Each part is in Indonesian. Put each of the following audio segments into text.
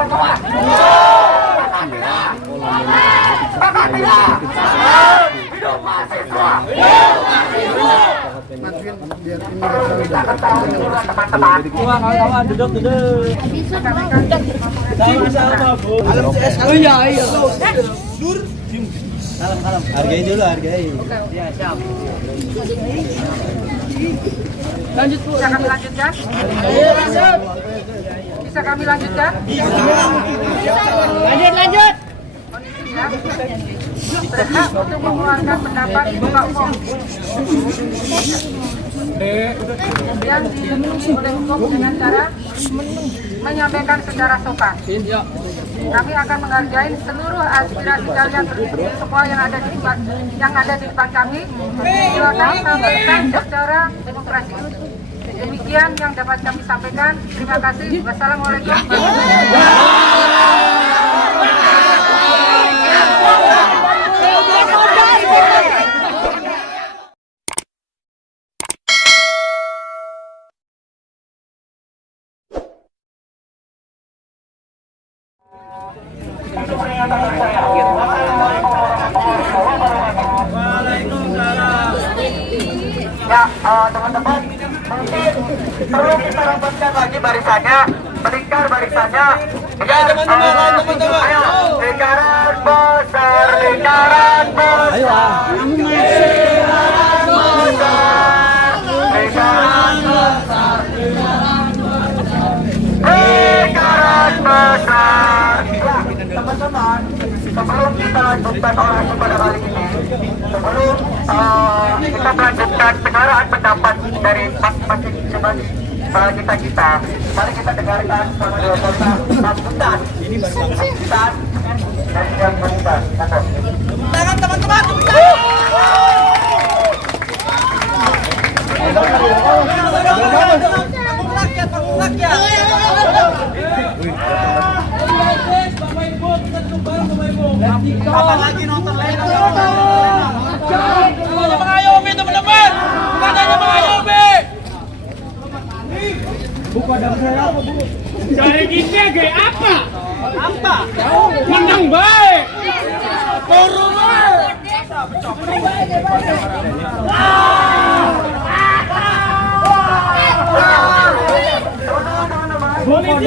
kawan-kawan. Hidup mahasiswa. Kita ketahui teman-teman. Kawan-kawan duduk. Sama-sama, Bu. Oh iya. Kalem. Hargai dulu, hargai. Iya, siap. Lanjut Bu. Bisa kami lanjutkan? Bisa kami lanjutkan? Lanjut. Kondisinya berhak untuk mengeluarkan pendapat di muka umum yang dilindungi oleh hukum dengan cara menyampaikan secara sopan. Kami akan menghargai seluruh aspirasi kalian semua yang ada di depan kami. Silakan sampaikan secara demokrasi. Demikian yang dapat kami sampaikan. Terima kasih. Wassalamualaikum warahmatullahi Ya, teman-teman, mungkin perlu kita rapatkan lagi barisannya, melingkar barisannya. Ya, teman-teman. Ayo, lingkaran besar, lingkaran besar. Lingkaran besar, lingkaran besar. Lingkaran besar. Ya, teman-teman, sebelum kita lanjutkan orasi pada kali ini, sebelum kita melanjutkan pengaraan pendapat dari masing-masing kita, mari kita dengarkan sama dua kata sambutan dari yang berubah. Tangan teman-teman. Kapan lagi nonton lain? Hanya mengayomi teman-teman. Bukan hanya mengayomi. Buka dam saya apa, Bu? Cari kita kayak apa? Menang baik. Forum baik.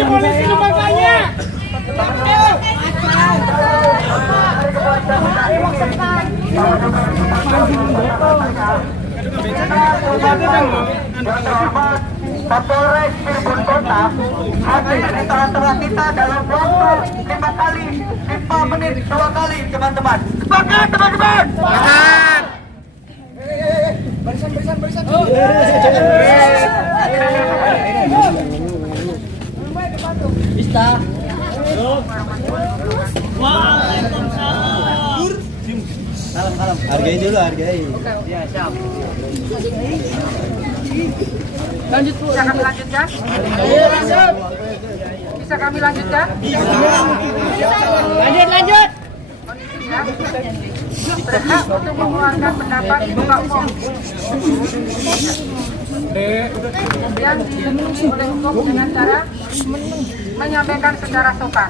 Polisi lembagannya. Kapolres Cirebon Kota hadir di tengah-tengah kita dalam waktu 5 menit 2 kali, teman-teman. Sepakat, teman-teman. Sepakat. Barisan. Bisa. Kalem. Hargai dulu, hargai. Iya, siap. Lanjut Bu. Bisa kami lanjutkan? Bisa kami lanjutkan? Lanjut. Kondisinya berhak untuk mengeluarkan pendapat di muka umum yang dilindungi oleh hukum dengan cara menyampaikan secara sopan.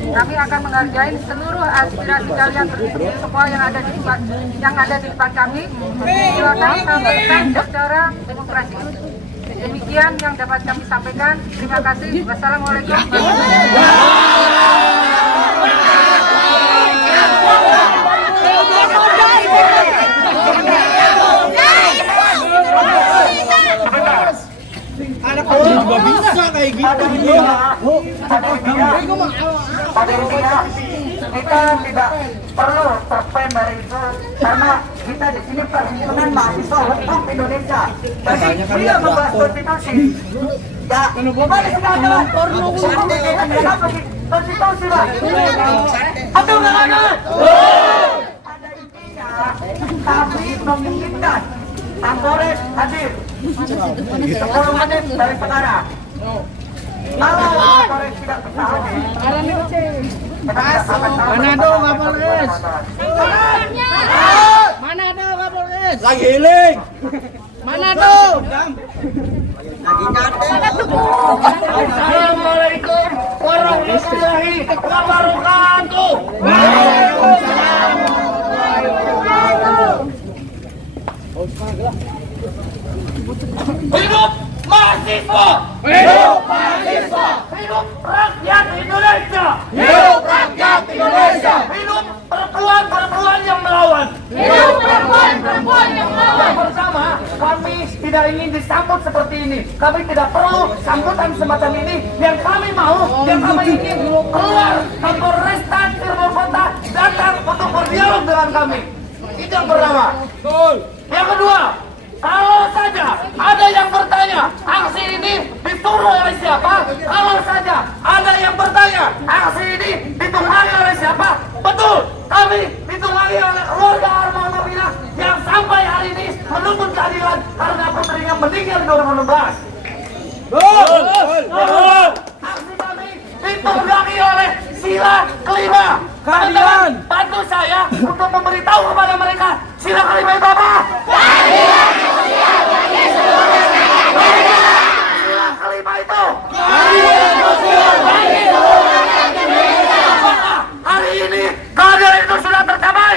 Kami akan menghargai seluruh aspirasi kalian semua yang ada di depan kami. Silakan sampaikan secara demokrasi. Demikian yang dapat kami sampaikan. Terima kasih. Wassalamualaikum warahmatullahi Juga bisa kayak gitu. Pada intinya kita tidak perlu terpen dari itu karena kita di sini perhimpunan mahasiswa hukum Indonesia. Jadi tidak membahas konstitusi. Ya, gimana sekarang? Konstitusi, Pak. Atau enggak? Pada intinya kami menginginkan Kapolres hadir 10 menit dari sekarang. Kalau Kapolres tidak bisa hadir, Manado Kapolres. Manado Kapolres. Lagi healing. Manado. Assalamualaikum warahmatullahi warahmatullahi wabarakatuh. Hidup mahasiswa! Hidup mahasiswa! Hidup rakyat Indonesia! Hidup rakyat Indonesia! Hidup perempuan-perempuan yang melawan! Hidup perempuan-perempuan yang melawan! Bersama, kami tidak ingin disambut seperti ini. Kami tidak perlu sambutan semacam ini. Yang kami mau, yang kami ingin keluar Kapolresta Cirebon Kota datang untuk berdialog dengan kami. Itu yang pertama. Yang kedua, kalau saja ada yang bertanya aksi ini disuruh oleh siapa, kalau saja ada yang bertanya aksi ini ditunggangi oleh siapa, betul, kami ditunggangi oleh keluarga Armando Nobrina yang sampai hari ini menuntut keadilan karena putrinya meninggal 2016. Aksi kami ditunggangi oleh sila kelima. Teman-teman, bantu saya untuk memberitahu kepada mereka sila kelima itu apa? Keadilan sosial bagi seluruh rakyat Indonesia. Sila kelima itu keadilan sosial bagi seluruh rakyat Indonesia. Apakah hari ini keadilan itu sudah tercapai?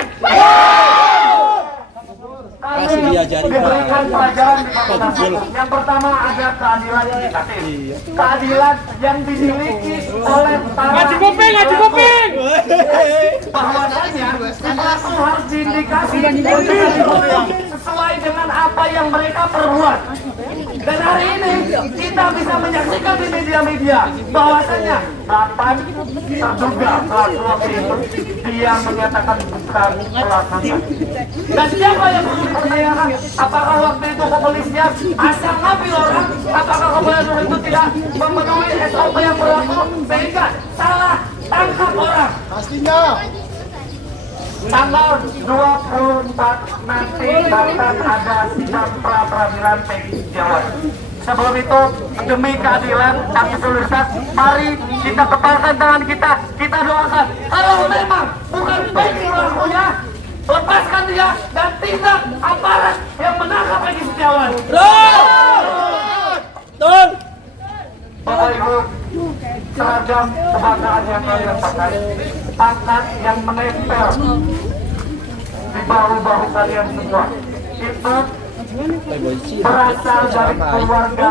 Masih diajari Diberikan pelajaran di fakultas. Yang pertama ada keadilan yudikatif. Keadilan yang dimiliki oleh para Ngaji kuping. bahwasanya pelaku harus diindikasi sesuai dengan apa yang mereka perbuat. Dan hari ini kita bisa menyaksikan di media-media bahwasanya 8 terduga pelaku waktu itu dia menyatakan bukan pelakunya. Dan siapa yang mempertanyakan apakah waktu itu kepolisian asal ngambil orang, apakah kepolisian itu tidak memenuhi SOP yang berlaku sehingga salah tangkap orang. Pastinya. Tanggal 24 nanti akan ada sidang pra-peradilan Peggy Setiawan. Sebelum itu, demi keadilan dan solidaritas, mari kita kepalkan tangan kita doakan. Kalau memang bukan Peggy pelakunya, lepaskan dia dan tindak aparat yang menangkap Peggy Setiawan. Betul. Bapak Ibu, seragam kebanggaan yang kalian pakai, pangkat yang menempel di bahu-bahu kalian semua, itu berasal dari keluarga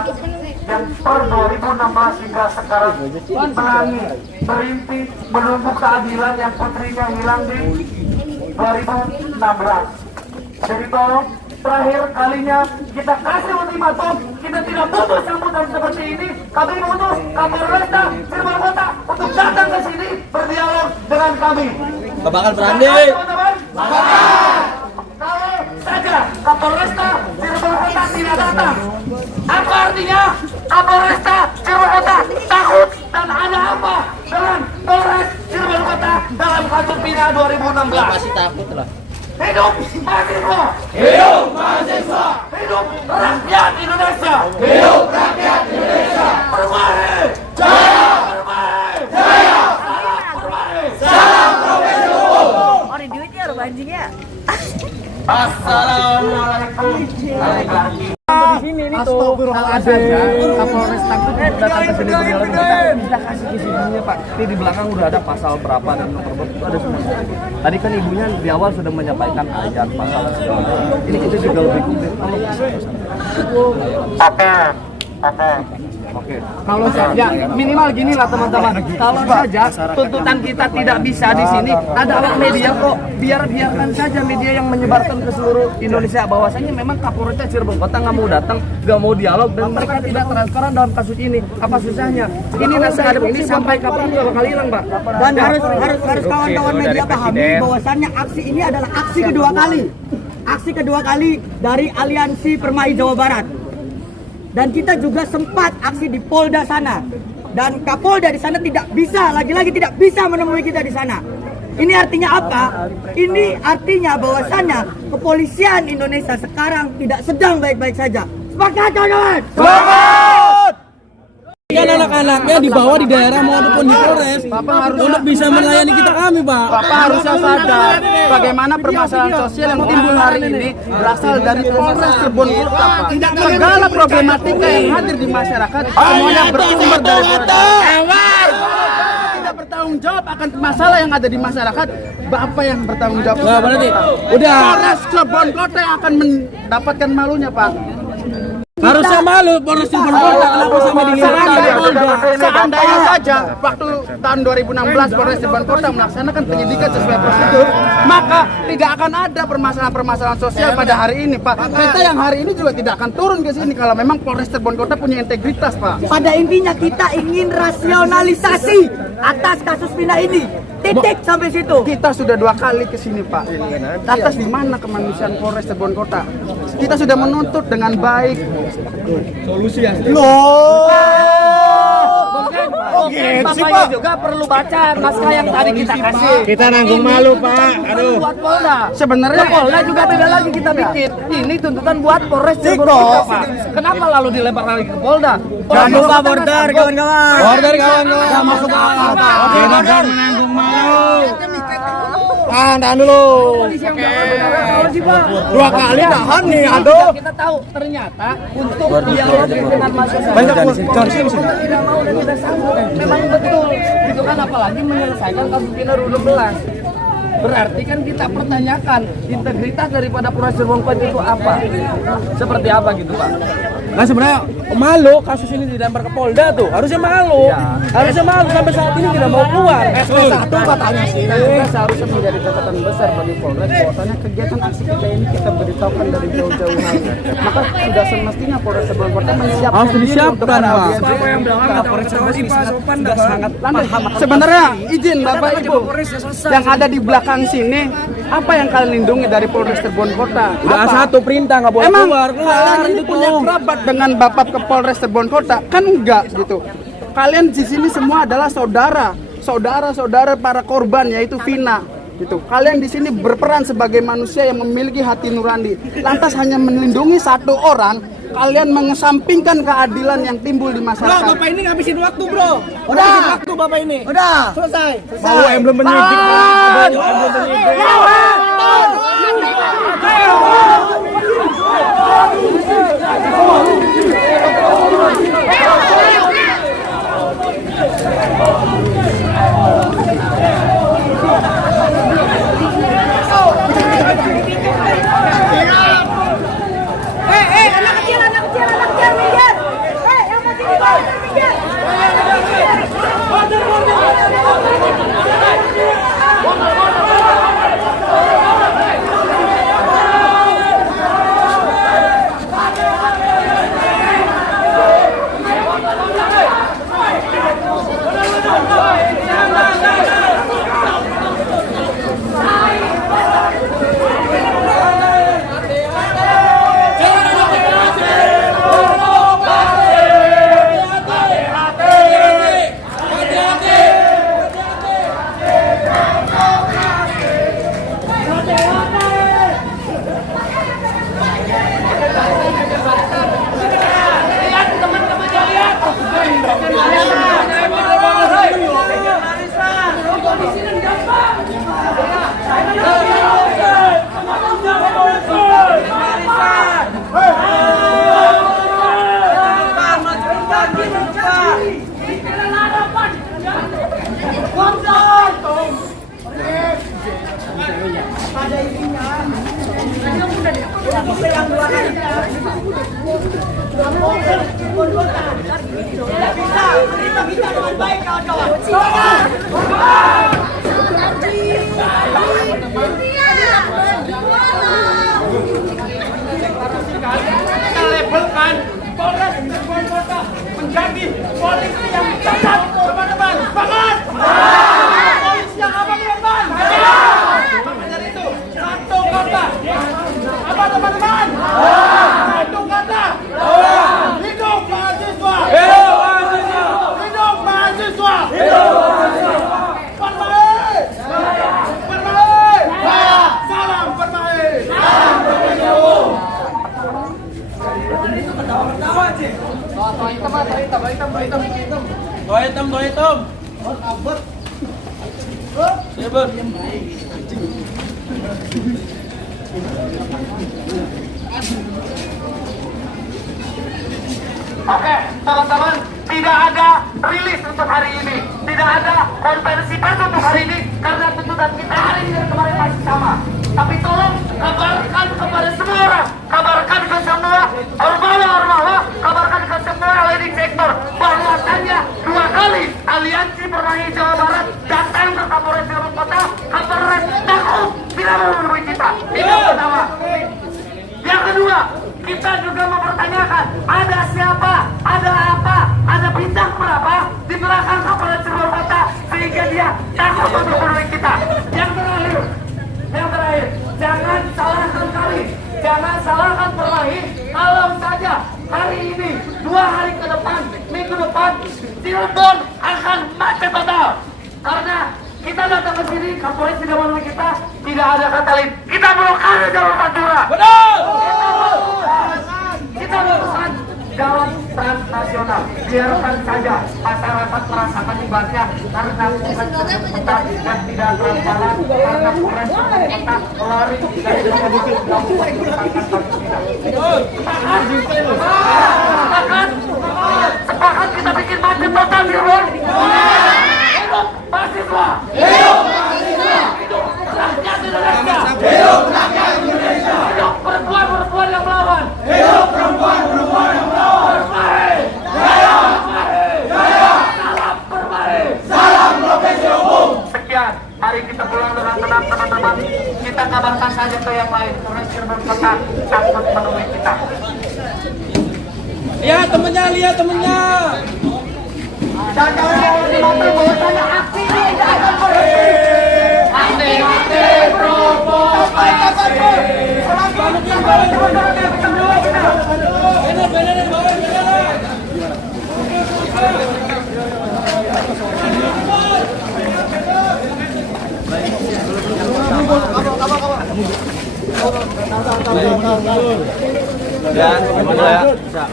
yang per 2016 hingga sekarang berani berhenti menunggu keadilan yang putrinya hilang di 2016. Jadi tolong, terakhir kalinya kita kasih ultimatum, kita tidak butuh sambutan seperti ini. Kami butuh Kapolresta Cirebon Kota untuk datang ke sini berdialog dengan kami. Kebakar berani. Teman-teman, kalau saja Kapolresta Cirebon Kota tidak datang, apa artinya Kapolresta Cirebon Kota takut dan ada apa dengan Polres Cirebon Kota dalam kasus Pina 2016? Pasti takut lah. Hidup mahasiswa! Hidup mahasiswa! Hidup rakyat Indonesia! Hidup rakyat Indonesia! Permahe! Jaya! Permahe! Jaya! Salam Permahe! Salam profesi hukum! Ada duitnya ada banjingnya. Assalamualaikum. Astagfirullahaladzim. Kapolres Tangkut datang ke sini berdialog. Kita kasih isinya Pak. Ini di belakang udah ada pasal berapa dan nomor berapa itu ada semua. Tadi kan ibunya di awal sudah menyampaikan ayat pasal segala macam. Ini kita juga lebih konkret. Oke. Kalau saja minimal gini lah teman-teman. Kalau saja tuntutan kita tidak bisa di sini, ada awak media kok. Biarkan saja media yang menyebarkan ke seluruh Indonesia bahwasanya memang Kapolres Cirebon Kota nggak mau datang, nggak mau dialog dan mereka tidak transparan dalam kasus ini. Apa susahnya? Ini nasihat ini sampai kapan juga bakal hilang, Pak. Dan harus kawan-kawan media pahami bahwasannya aksi ini adalah aksi kedua kali. Aksi kedua kali dari Aliansi Permai Jawa Barat. Dan kita juga sempat aksi di Polda sana. Dan Kapolda di sana tidak bisa, lagi-lagi tidak bisa menemui kita di sana. Ini artinya apa? Ini artinya bahwasannya kepolisian Indonesia sekarang tidak sedang baik-baik saja. Sepakat, kawan-kawan? Semangat! Kan anak-anaknya dibawa di daerah maupun di Polres untuk bisa melayani kita kami, Pak. Bapak harusnya sadar bagaimana permasalahan sosial yang timbul hari ini berasal dari Polres Cirebon Kota, Pak. Segala problematika yang hadir di masyarakat semuanya bersumber dari Polres. akan masalah yang ada di masyarakat, Bapak yang bertanggung jawab. Nah, berarti udah Polres Cirebon Kota yang akan mendapatkan malunya, Pak. harusnya malu Polres Cirebon Kota kenapa sampai dilibatkan Polda. Seandainya saja waktu tahun 2016 Polres Cirebon Kota melaksanakan penyidikan sesuai prosedur, maka tidak akan ada permasalahan-permasalahan sosial pada hari ini, Pak. Kita yang hari ini juga tidak akan turun ke sini kalau memang Polres Cirebon Kota punya integritas, Pak. Pada intinya kita ingin rasionalisasi atas kasus Vina ini. Titik sampai situ. Kita sudah 2 kali ke sini, Pak. Atas di mana kemanusiaan Polres Cirebon Kota? Kita sudah menuntut dengan baik. Solusi ya. Bapaknya juga perlu baca naskah yang tadi kita kasih. Kita nanggung malu, Pak. Aduh. Buat Polda. Sebenarnya Polda juga tidak lagi kita bikin. Ini tuntutan buat Polres Cirebon Kota, Pak. Kenapa lalu dilempar lagi ke Polda? Jangan lupa border kawan-kawan. Order kawan-kawan. Masuk ke Kita akan menanggung malu. Tahan dulu. 2 kali tahan nih, aduh. Kita tahu ternyata untuk dialog dengan masyarakat Banyak tidak mau dan tidak sanggup. Memang betul. Itu kan apalagi menyelesaikan kasus Vina 12. Berarti kan kita pertanyakan integritas daripada Polres Cirebon Kota itu apa? Seperti apa gitu, Pak? Nah sebenarnya malu kasus ini dilempar ke Polda tuh, harusnya malu. Harusnya malu sampai saat ini tidak mau keluar. SP1 katanya sih. Kita seharusnya menjadi catatan besar bagi Polres bahwasanya kegiatan aksi kita ini kita beritahukan dari jauh-jauh hari. Maka sudah semestinya Polres Cirebon Kota menyiapkan Harus diri disiapkan, untuk Pak. Siapa yang belakang Polres Cirebon sudah sangat paham. Sebenarnya izin Bapak Ibu yang ada di belakang sini, apa yang kalian lindungi dari Polres Cirebon Kota? Udah Apa? satu perintah nggak boleh Emang keluar. kalian ini punya kerabat dengan Bapak ke Polres Cirebon Kota? Kan enggak gitu. Kalian di sini semua adalah saudara para korban yaitu Vina gitu. Kalian di sini berperan sebagai manusia yang memiliki hati nurani. Lantas hanya melindungi satu orang, kalian mengesampingkan keadilan yang timbul di masyarakat. Bapak ini ngabisin waktu, Bro. Udah. Ngabisin waktu Bapak ini. Udah. Selesai. Mau emblem penyidik. Emblem penyidik. Anak kecil, minggir. Yang masih di bawah, minggir. Kita labelkan Polres Cirebon Kota menjadi polisi yang cacat, teman-teman. Semangat! Polisi yang apa, teman-teman? Maka dari itu, satu kata. Apa, teman-teman? Satu kata. Hidup mahasiswa! Hidup mahasiswa! Hidup mahasiswa! Hidup mahasiswa! Permai! Permai! Salam Permai! Toa hitam. Sabar. Oke, teman-teman, tidak ada rilis untuk hari ini. Tidak tidak ada konversi pers untuk hari ini karena tuntutan kita hari ini dan kemarin masih sama. Tapi tolong kabarkan kepada semua orang, kabarkan ke semua ormawa, kabarkan ke semua leading sektor bahwasannya 2 kali Aliansi Permahi Jawa Barat datang ke Kapolres Cirebon Kota. Kapolres takut tidak mau menemui kita. Itu yang pertama. Yang kedua, kita juga mempertanyakan ada siapa, ada apa, ada bintang berapa di belakang Kapolres Cirebon Kota sehingga dia takut untuk menemui kita. Yang terakhir, jangan salahkan kami, jangan salahkan Permahi kalau saja hari ini, 2 hari ke depan, minggu depan, Cirebon akan macet total. Karena kita datang ke sini, Kapolres tidak menemui kita, tidak ada kata lain. Kita blokade jalur Pantura. Betul. Kita merupakan jalan transnasional. Biarkan saja masyarakat merasakan ibaratnya karena bukan kita dan tidak transparan karena Polres kita lari dari sepakat kita bikin macet total di luar. Hidup mahasiswa. Hidup mahasiswa. Hidup rakyat Indonesia. Hidup rakyat Indonesia. Hidup perempuan yang melawan. Hidup perempuan yang melawan. Permahi. Jaya. Permahi. Jaya. Salam Permahi. Salam profesi hukum. Sekian. Mari kita pulang dengan tenang teman-teman. Kita kabarkan saja ke yang lain. Polres Cirebon Kota takut menemui kita. Lihat temennya. Dan jangan dimaksud bahwasanya aksi ini tidak akan berhenti. Hati-hati provokasi.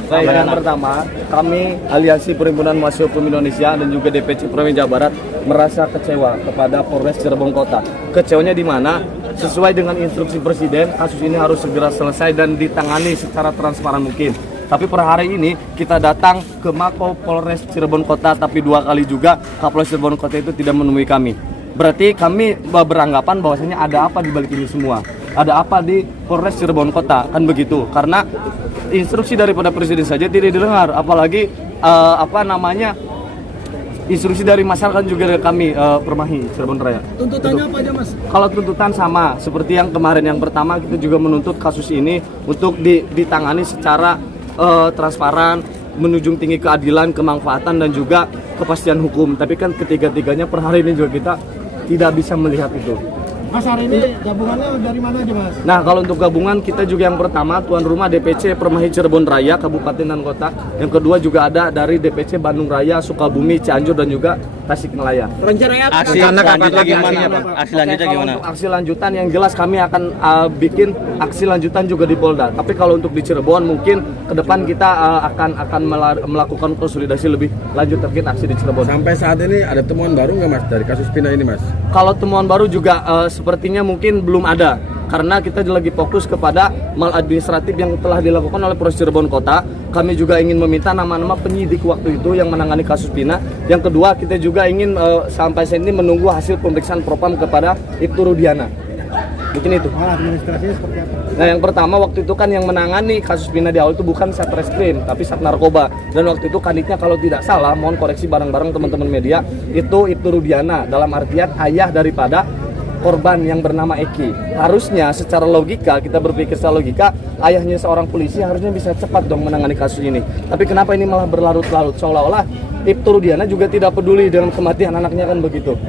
Baik, yang pertama, kami Aliansi Perhimpunan Mahasiswa Hukum Indonesia dan juga DPC Permahi Jawa Barat merasa kecewa kepada Polres Cirebon Kota. Kecewanya di mana? Sesuai dengan instruksi Presiden, kasus ini harus segera selesai dan ditangani secara transparan mungkin. Tapi per hari ini kita datang ke Mako Polres Cirebon Kota, tapi 2 kali juga Kapolres Cirebon Kota itu tidak menemui kami. Berarti kami beranggapan bahwasanya ada apa di balik ini semua. Ada apa di Polres Cirebon Kota, kan begitu? Karena instruksi daripada Presiden saja tidak didengar, apalagi instruksi dari masyarakat juga dari kami Permahi Cirebon Raya. Tuntutannya apa aja, Mas? Kalau tuntutan sama seperti yang kemarin, yang pertama kita juga menuntut kasus ini untuk ditangani secara transparan, menunjung tinggi keadilan, kemanfaatan dan juga kepastian hukum. Tapi kan ketiga-tiganya per hari ini juga kita tidak bisa melihat itu. Mas, hari ini gabungannya dari mana aja, Mas? Nah, kalau untuk gabungan kita juga yang pertama tuan rumah DPC Permahi Cirebon Raya Kabupaten dan Kota. Yang kedua juga ada dari DPC Bandung Raya, Sukabumi, Cianjur dan juga Tasikmalaya. Rencananya Aksi lanjutnya gimana, Pak? Aksi lanjutnya Kalau gimana? untuk aksi lanjutan yang jelas kami akan bikin aksi lanjutan juga di Polda. Tapi kalau untuk di Cirebon mungkin ke depan kita akan melakukan konsolidasi lebih lanjut terkait aksi di Cirebon. Sampai saat ini ada temuan baru nggak, Mas, dari kasus pindah ini, Mas? Kalau temuan baru juga sepertinya mungkin belum ada, karena kita lagi fokus kepada maladministratif yang telah dilakukan oleh Polres Cirebon Kota. Kami juga ingin meminta nama-nama penyidik waktu itu yang menangani kasus Pina. Yang kedua, kita juga ingin sampai saat ini menunggu hasil pemeriksaan propam kepada Ibtu Rudiana. Mungkin itu. Administrasinya seperti apa? Nah, yang pertama waktu itu kan yang menangani kasus Pina di awal itu bukan Satreskrim, tapi Sat Narkoba. Dan waktu itu kanitnya kalau tidak salah, mohon koreksi bareng-bareng teman-teman media, itu Ibtu Rudiana, dalam artian ayah daripada korban yang bernama Eki. Harusnya secara logika, kita berpikir secara logika, ayahnya seorang polisi harusnya bisa cepat dong menangani kasus ini. Tapi kenapa ini malah berlarut-larut, seolah-olah Ibtu Rudiana juga tidak peduli dengan kematian anaknya, kan begitu.